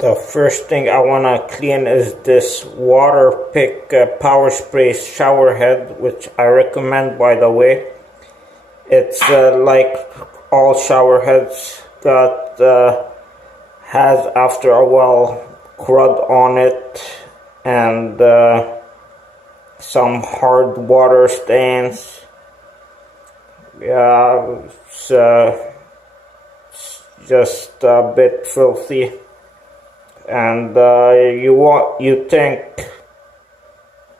The first thing I want to clean is this Waterpik PowerSpray shower head, which I recommend, by the way. It's like all shower heads, got has after a while crud on it and some hard water stains. Yeah, it's just a bit filthy. And you think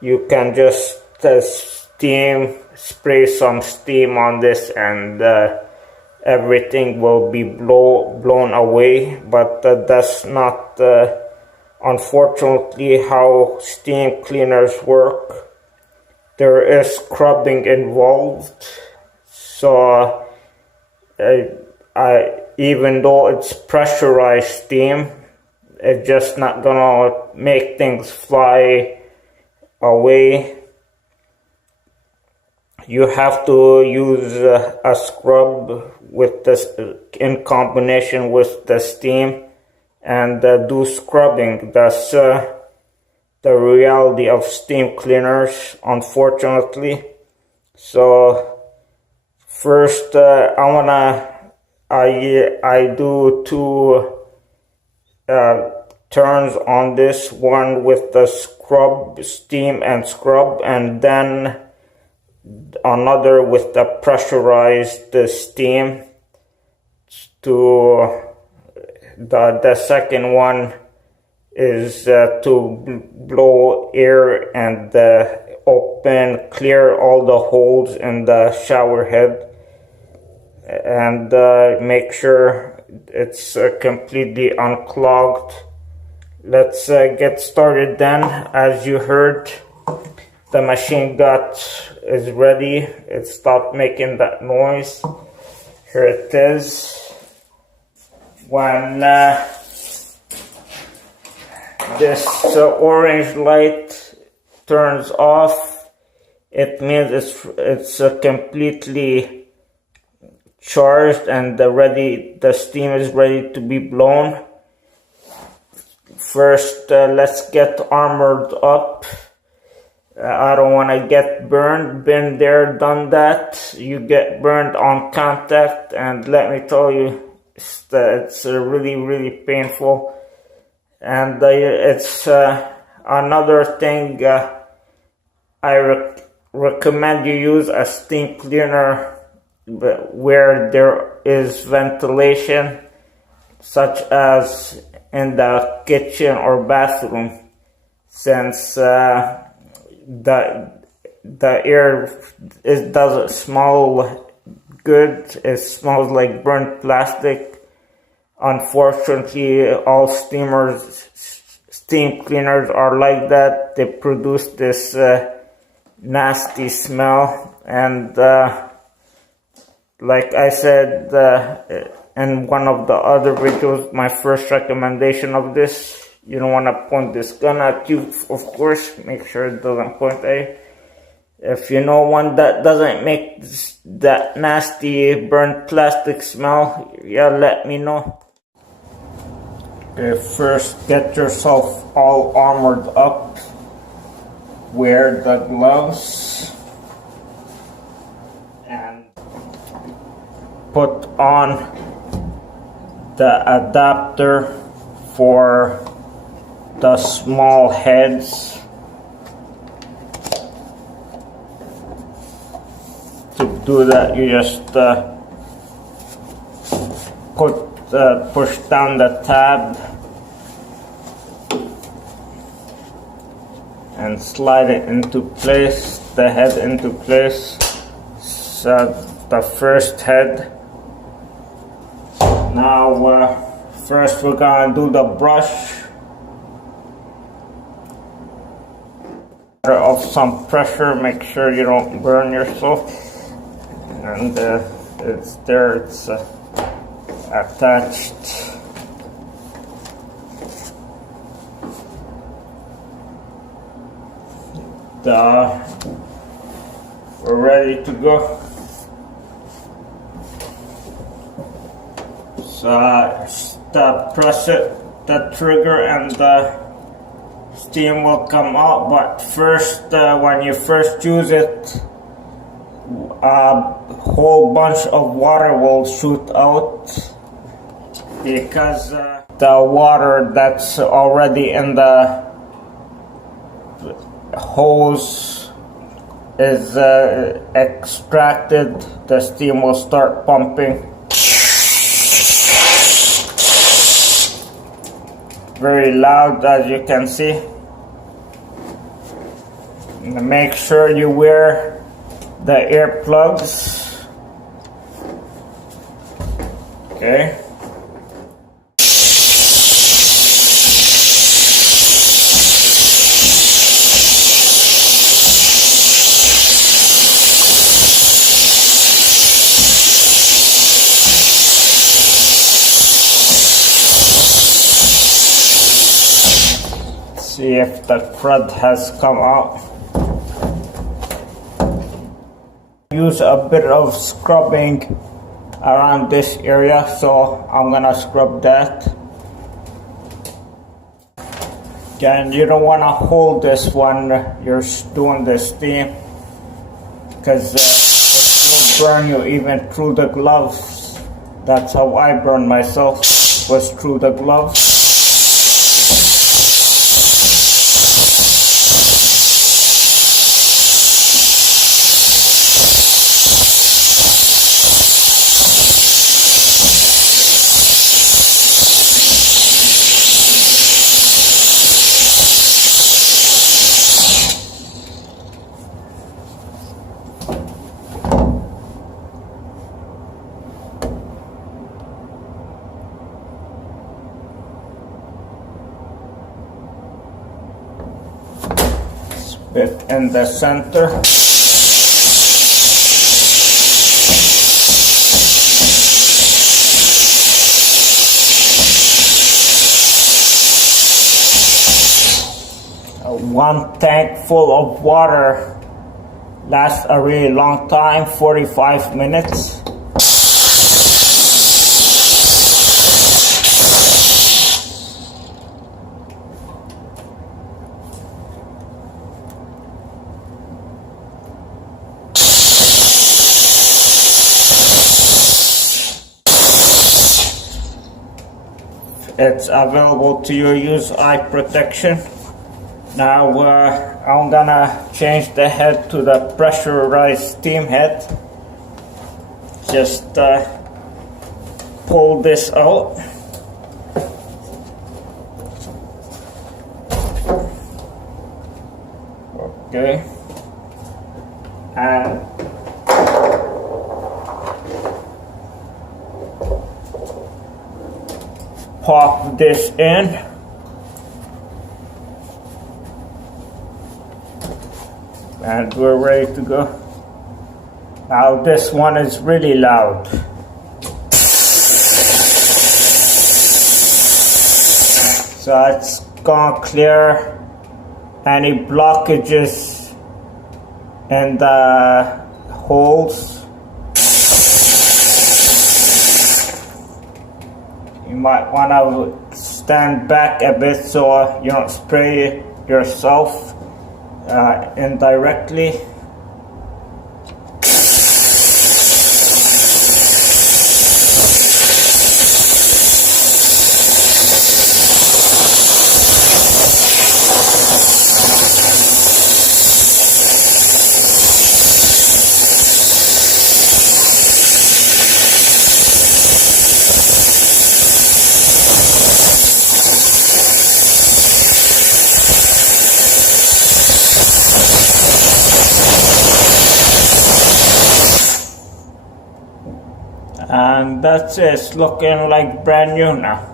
you can just spray some steam on this and everything will be blown away, but that's not unfortunately how steam cleaners work. There is scrubbing involved, so even though it's pressurized steam, it's just not gonna make things fly away. You have to use a scrub with this in combination with the steam and do scrubbing. That's the reality of steam cleaners, unfortunately. So first I do two turns on this one with the scrub, steam and scrub, and then another with the pressurized steam. To the second one is to blow air and clear all the holes in the shower head and make sure it's completely unclogged. Let's get started then. As you heard, the machine is ready. It stopped making that noise. Here it is. When this orange light turns off, it means it's completely charged and the steam is ready to be blown. First, let's get armored up. I don't want to get burned. Been there, done that. You get burned on contact, and let me tell you, it's really, really painful. And it's another thing. I recommend you use a steam cleaner where there is ventilation, such as in the kitchen or bathroom, since the air doesn't smell good. It smells like burnt plastic. Unfortunately, all steam cleaners are like that. They produce this nasty smell, and like I said in one of the other videos, my first recommendation of this, you don't want to point this gun at you, of course. Make sure it doesn't point at you. If you know one that doesn't make that nasty burnt plastic smell, yeah, let me know. Okay, first get yourself all armored up. Wear the gloves and put on the adapter for the small heads. To do that, you just push down the tab and slide it into place, the head into place. So the first head. Now first we're gonna do the brush. Of some pressure, make sure you don't burn yourself. And it's there, it's attached. We're ready to go. So press it the trigger and the steam will come out. But first, when you first use it, a whole bunch of water will shoot out because the water that's already in the hose is extracted. The steam will start pumping. Very loud, as you can see. And make sure you wear the earplugs. Okay. See if the crud has come out. Use a bit of scrubbing around this area, so I'm gonna scrub that. Again, you don't want to hold this when you're doing the steam, because it will burn you even through the gloves. That's how I burned myself, was through the gloves. Bit in the center. One tank full of water lasts a really long time, 45 minutes. It's available to you. Use eye protection. Now I'm gonna change the head to the pressurized steam head. Just pull this out. Okay. And pop this in. And we're ready to go. Now this one is really loud. So it's gonna clear any blockages in the holes. You might want to stand back a bit so you don't spray yourself indirectly. And that's it, it's looking like brand new now.